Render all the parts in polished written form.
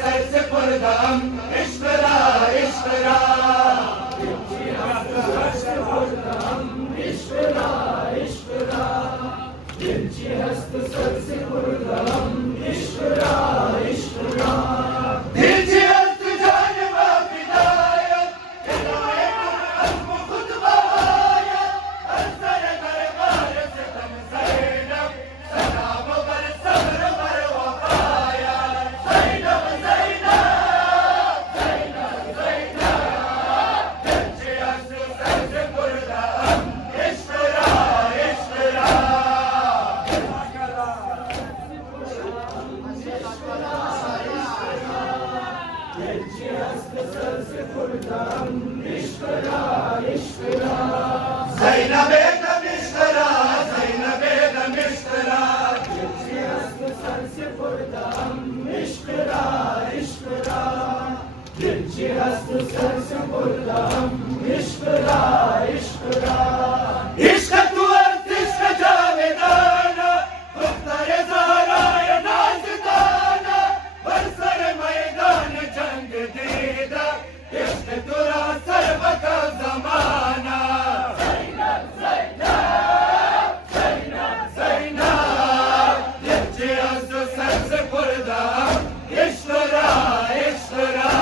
sir से पुरदम इश्करा इश्करा इश्करा इश्करा जिनची हस्त sir से पुरदम इश्करा इश्करा दिलची हस्त जान वाफिदायत हिदायत अज़्म खुद बहायत असर दरबार से तम ज़ैनब सलाम बर सब्र बर वफ़ायत ज़ैनब ज़ैनब ज़ैनब ज़ैनब दिलची हस्त सर से पुरदम इश्करा इश्करा ज़ैनबे दम इश्करा ज़ैनबे दम इश्करा दिलची हस्त सर से पुरदम इश्करा इश्करा दिलची हस्त सर से पुरदम इश्करा इश्करा इश्क तू अर्थ इश्क जावेदाना गुफ्तारे ज़हराए नाज़दाना बरसर मैदान जंग दीदा इश्क तुरा सर्व का ज़माना ज़ैनब ज़ैनब ज़ैनब ज़ैनब दिलची हस्त सर से पुरदम इश्करा इश्करा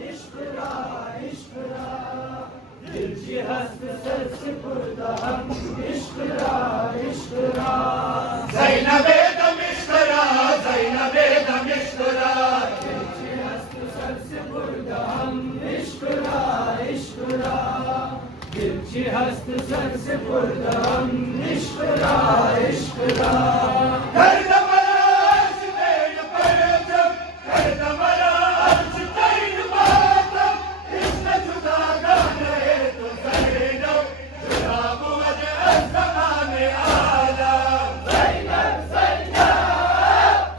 इश्करा इश्करा दिलची हस्त सर से पुरदम इश्करा इश्करा ज़ैनबे दम इश्करा ज़ैनबे दम इश्करा दिलची हस्त सर से पुरदम इश्करा इश्करा दिलची हस्त सर से पुरदम इश्करा इश्करा कर दमराज तेन परदम कर दमराज तेन मातम इश्क जुदा गाने तो ज़ैनब जुदा बुअद ज़माने आलम ज़ैनब ज़ैनब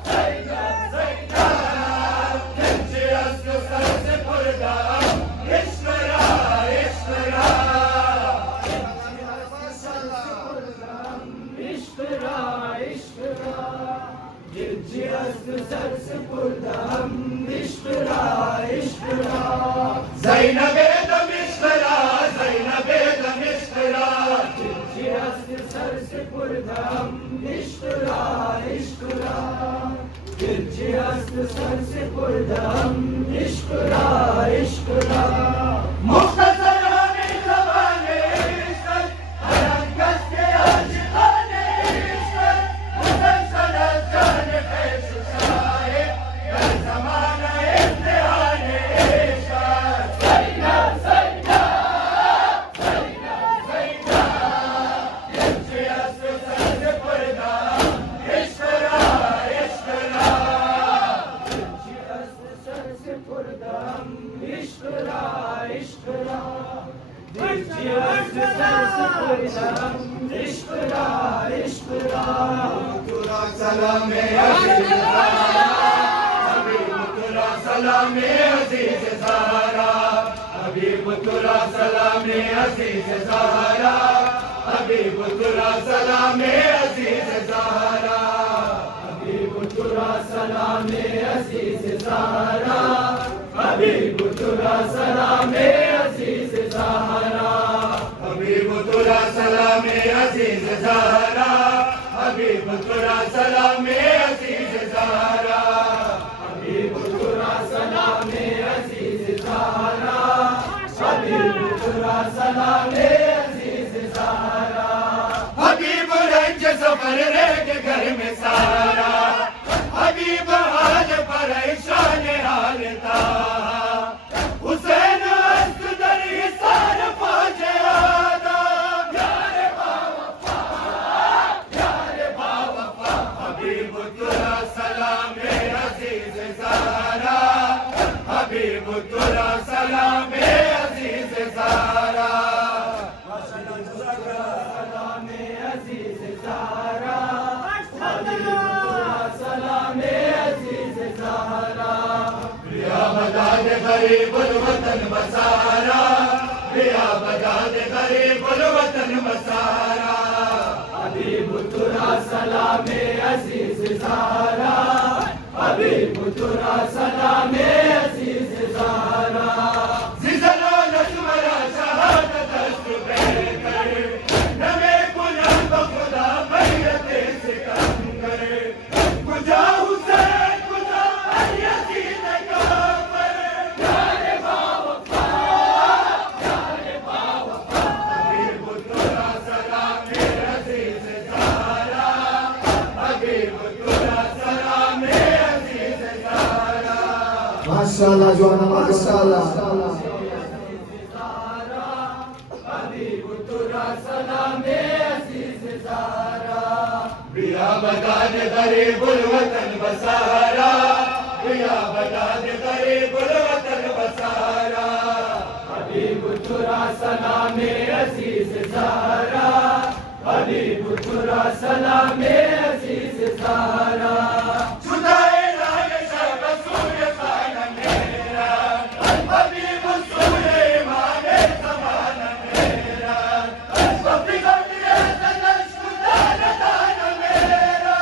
ज़ैनब ज़ैनब दिलची हस्त सर से पुरदम इश्करा इश्करा इश्करा इश्करा दिलची हस्त सर से पुरदम इश्करा इश्करा ज़ैनबे दम इश्करा ज़ैनबे दम इश्करा दिलची हस्त सर से पुरदम इश्करा इश्करा दिलची हस्त सर से पुरदम इश्करा इश्करा मुख्तसराने ज़बाने इश्क़ हरकत के आशिक़ाने इश्क़ मुसलसल जान ख़ैश शाए कर ज़माना इम्तिहाने इश्क़ ज़ैनब ज़ैनब ज़ैनब ज़ैनब दिलची हस्त सर से पुरदम इश्करा इश्करा दिलची हस्त सर से पुरदम इश्करा इश्करा दिलची हस्त सर से पुरदम इश्करा इश्करा तुरा सलामे अज़ीज़ ज़हरा हबीब तुरा सलामे अज़ीज़ ज़हरा हबीब तुरा सलामे अज़ीज़ ज़हरा हबीब तुरा सलामे अज़ीज़ ज़हरा हबीब तुरा सलामे अज़ीज़ ज़हरा हबीब तुरा सलामे अज़ीज़ ज़हरा हबीब तुरा सलामे अज़ीज़ ज़हरा हबीब तुरा सलामे अज़ीज़ ज़हरा हबीब तुरा सलामे अज़ीज़ ज़हरा हबीब तुरा सलामे अज़ीज़ ज़हरा हबीब रंज सफर रह के घर में सारा हबीब हाल परेशान हालता हुसैन अस्त दर हिसार पहुंचे आदा प्यारे बावफा हबीब तुरा सलामे अज़ीज़ ज़हरा हबीब तुरा सलामे अज़ीज़ ज़हरा सलामे अज़ीज़ ज़हरा हबीब तुरा सलामे अज़ीज़ ज़हरा प्रिया बदाद गरीबुल वतन बसारा प्रिया बदाद गरीबुल वतन बसारा हबीब तुरा सलामे अज़ीज़ ज़ारा हबीब तुरा सलामे अज़ीज़ ज़ारा ज़िज़लालत मरा शहादत अस्त बेकर नमे कुलम बखुदा बैरत सिकंदर कुजा हुसैन कुजा यज़ीद काफ़िर यारे बावफ़ा हबीब तुरा सलामे अज़ीज़ ज़ारा हबीब तुरा सलामे अज़ीज़ ज़ारा माशाअल्लाह जोना माशाअल्लाह हबीब तुरा सलामे अज़ीज़ ज़ारा बिया बगाद गरीबुल वतन बसारा बिया बगाद गरीबुल वतन बसारा हबीब तुरा सलामे अज़ीज़ ज़ारा हबीब तुरा सलामे अज़ीज़ ज़ारा खुदाए लाल शब सूर्य खान मेरा हबीब सूर्य इमाम ज़मान मेरा वफ़िक़त तलश खुदार दान मेरा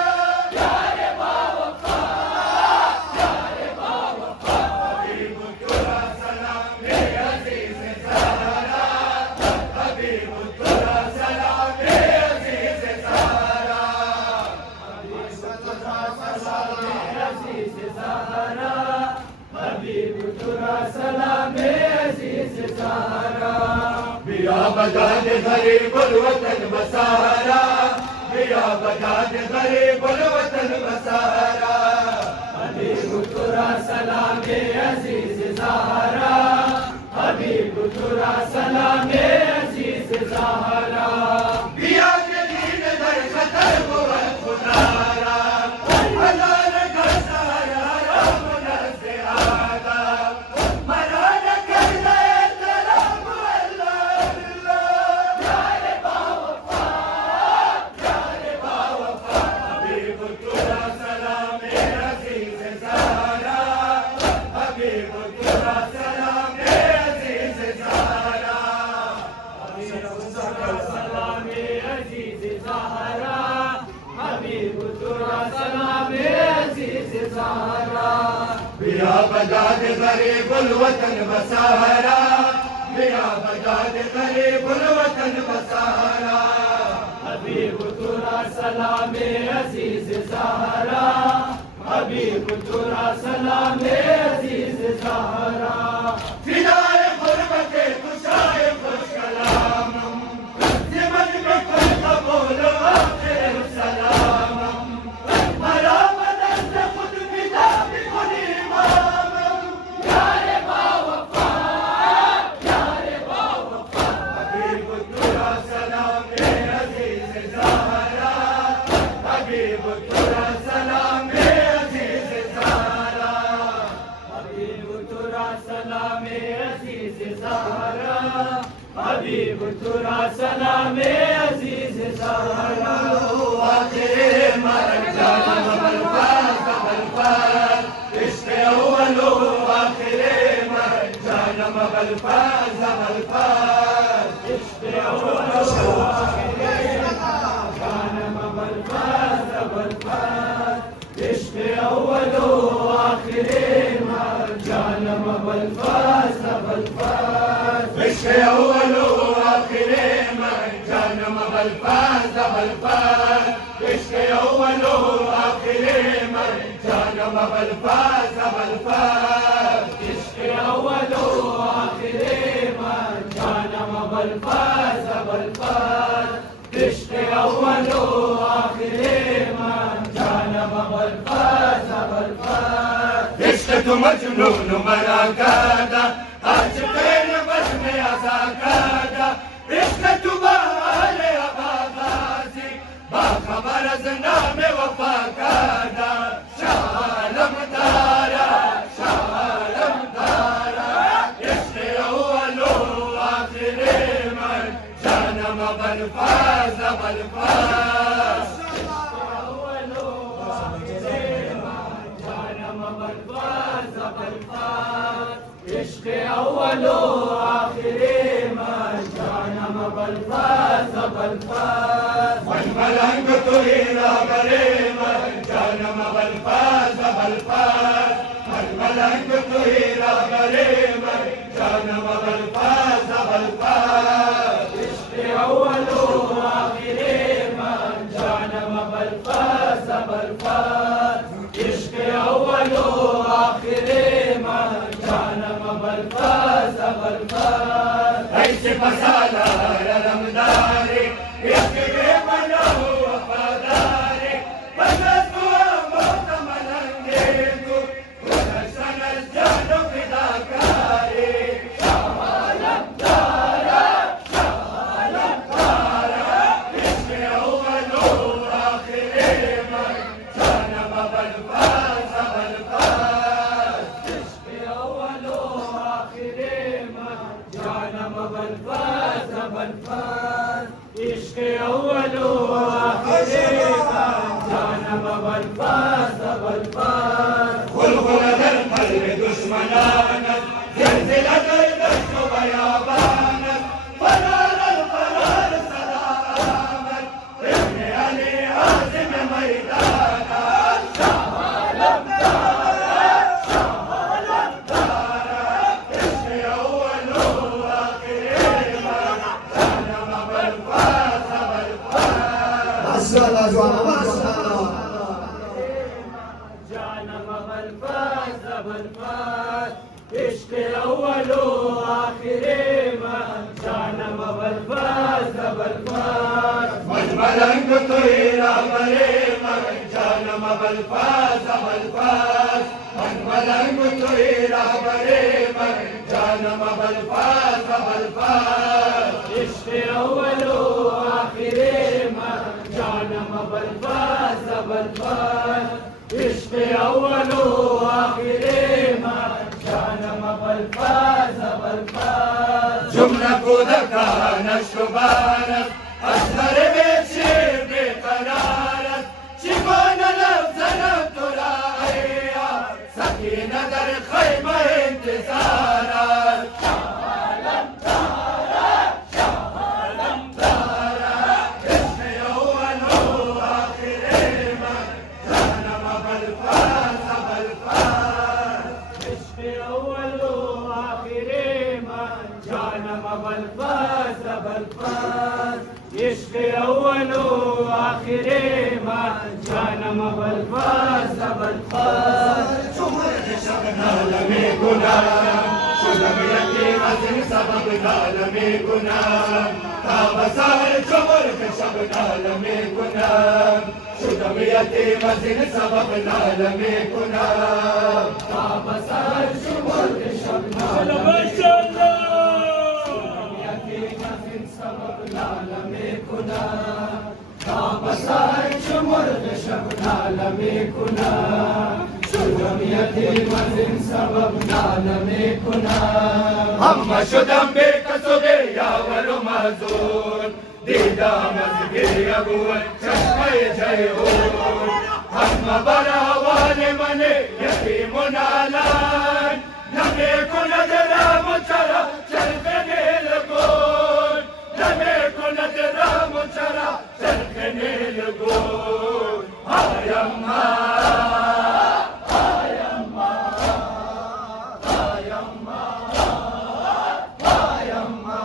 यारे बावफ़ा हबीब तुरा सलामे अज़ीज़ ज़ारा हबीब तुरा सलामे अज़ीज़ ज़ारा अज़ीज़ ज़ारा हबीब तुरा सलामे अज़ीज़ ज़ारा बिया बगाद गरीबुल वतन बसारा बिया बगाद गरीबुल वतन बसारा हबीब तुरा सलामे अज़ीज़ ज़ारा हबीब तुरा सलामे अज़ीज़ ज़ारा बिया के दीन दर खतर हुआ खुदारा हजार घर सारा राम नज़े आगा मरार कर ले तलाब अल्लाह यारे बावफ़ा हबीब तुरा सलामे अज़ीज़ ज़ारा हबीब तुरा सलामे अज़ीज़ ज़ारा हबीब तुरा सलामे अज़ीज़ ज़ारा हबीब तुरा सलामे अज़ीज़ ज़ारा बिया बगाद गरीबुल वतन बसारा बिया बगाद गरीबुल वतन बसारा हबीब तुरा सलामे अज़ीज़ ज़ारा हबीब तुरा सलामे अज़ीज़ ज़ारा फिदाए गुरबत कुशाए खुश कलामम ज़िमन में कुल कबूल आखिर सलामम मरा बदन से खुद फिदा भी खुद इमामम यारे बावफ़ा हबीब तुरा सलामे अज़ीज़ ज़ारा हबीब तुरा सलामे अज़ीज़ ज़ारा हबीब तुरा सलामे अज़ीज़ ज़ारा हबीब तुरा सलामे अज़ीज़ ज़ारा आखिर मरन जान मगलफाज इश्क़ अव्वलो आखिर मरन जान मगलफाज इश्क़ अव्वलो आखिर जान मगलफाज इश्क़ अव्वलो आखिर मरन जान मगलफाज इश्क़ अव्वलो आखिर मरन जान मगलफाज इश्क़ अव्वलो आखिर मरन जान मगलफाज इश्क़ अव्वलो आखिर मरन जान मगलफाज इश्क़ अव्वलो आखिर मरन जान मगलफाज इश्क़ तु मजनून मरा कादा आज तेन बस में आजा कादा इश्क़ तु बहाल अबागाज़ी बाखबर अज़ नाम वफ़ा कादा शालम दारा इश्क़ अव्वलो आखिर मरन जान मगलफाज इश्क़ अव्वलो आखिरे में जानम बलफाज मन मलंग तुरी रागरे में जानम بالفاز ململنگ توی رهبر من جانم بالفاز بالفاز عشق اول و آخر من جانم بالفاز بالفاز عشق اول و آخر من جانم بالفاز بالفاز ایسے پسالا رمداری عشق منو وفاداری بس تو موت ملنگے تو ودرشن جان فداکاری شعالم دارا عشق اول و آخر من جانم بالفاز بالفاز عشق اول و آخر من جانم بالفاز بالفاز عشق اول و آخر من جانم بالفاز بالفاز غلغله در قلب دشمنانت زلزله در دشت و بیابانت فرار الفرار صدا آمد ابن علی عازم میدانت شعالم دارا عشق اول و آخر من جانم بالفاز بالفاز ماشاءالله جوانا ماشاءالله جانم بالفاز بالفاز عشق اول و آخر من جانم بالفاز بالفاز مجملنگ توی رهبر من جانم بالفاز بالفاز مجملنگ توی رهبر من جانم بالفاز بالفاز عشق اول و آخر من جانم بالفاز بالفاز عشق اول و آخر من جانم بالفاز بالفاز جمله کودکان شبانت از در بیشیر بیقرارت چگونه لفظنم تو را ایا سکینه در خیمه انتظارت شعالم دارا عشق اول و آخر من جانم بالفاز بالفاز عشق اول و آخر من جانم بالفاز بالفاز عشق اول و آخر من جانم بالفاز بالفاز شمر شب ناله میکنم شدم یتیم از این سبب ناله میکنم تا بسر شمر شب ناله میکنم شدم یتیم از این سبب ناله میکنم تا بسر شمر شب ناله میکنم تا بسر مرغ شب ناله میکنم شدم یتیم از این سبب ناله میکنم اما شدم بی کس و بی یاور و معذور دیدم از گریه گوی چشمه جیهون اما بر احوال من یتیم و نالان نمیکند رحم و چرا چرخ نیلگون نمیکند رحم و چرا چرخ نیلگون های اما های اما های اما های اما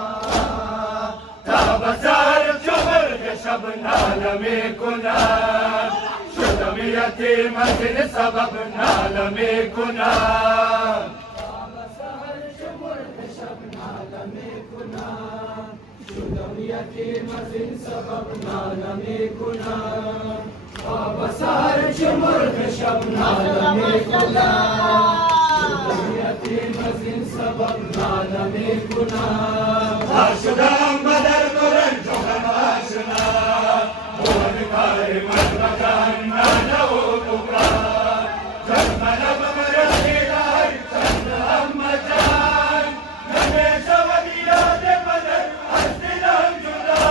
تا بسر مرغ شب ناله میکنم شدم یتیم از این سبب ناله میکنم تا بسر مرغ شب ناله میکنم شدم یتیم از این سبب ناله میکنم تا بسر مرغ شب ناله میکنم شدم یتیم از این سبب ناله میکنم شدم بدر کرن جوهر آشنا بول کار مدرکان ناله و بکران جرمن بمرخی داری چند اما جان نمیشه و بیاد بدر از دلم جدا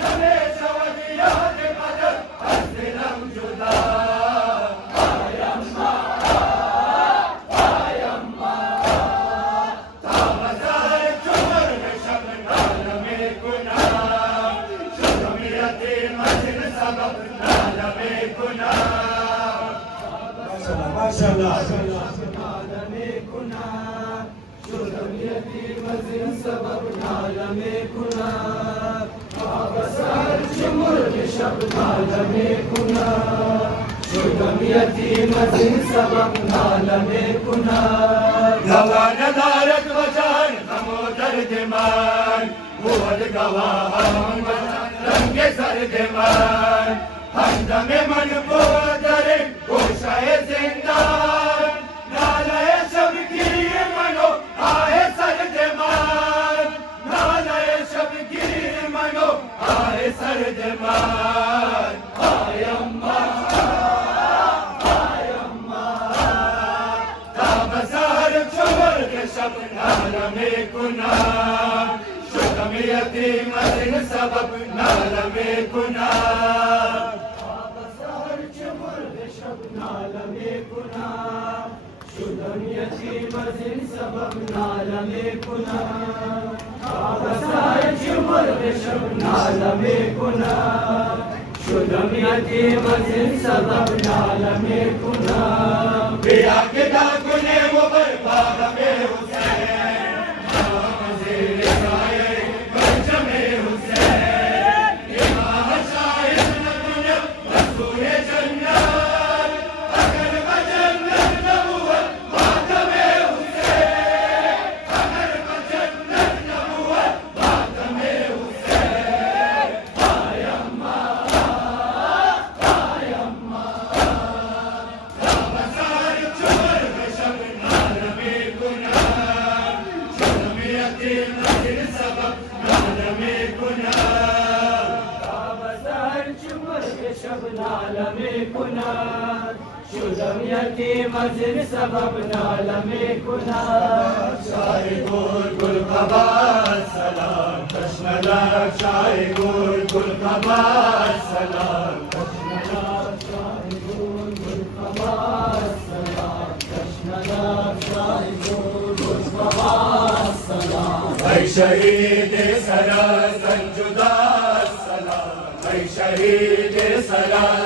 نمیشه و بیاد بدر از دلم جدا های اما های اما تا بزار چمر شب ناله माशाल्लाह شدم یتیم از این سبب ناله میکنم آبسر مرغ شب ناله میکنم شدم یتیم از این سبب ناله میکنم گوا ندارد وطن غم و درد من بود گواهان رنگ زرد من همدم من بود در گوشه زندان ناله شبگیر من و آه سرد من ناله شبگیر من و آه سرد من آی اما تا بزار چمرگ شب ناله میکنم شدم یتیم از این سبب ناله میکنم شدم یتیم از این سبب ناله میکنم آبسر چه مرغ شب ناله میکنم شدم یتیم از این سبب ناله میکنم بیا که داغونه و بربادم حسین نام زیر سایه پرچم حسین امام شاهد نکنه رسول جنت اگر بجنت نبود ماتم حسین اگر بجنت نبود ماتم حسین آی اما بزار چمرگ شب ناله میکنم شدم یتیم از این سبب ناله میکنم آبسر چه مرغ شب ناله میکنم شدم یتیم از این سبب ناله میکنم شای گل گل قبار سلام کشملک شای گل گل قبار سلام ای شهید سراسر جدا سلام ای شهید سراسر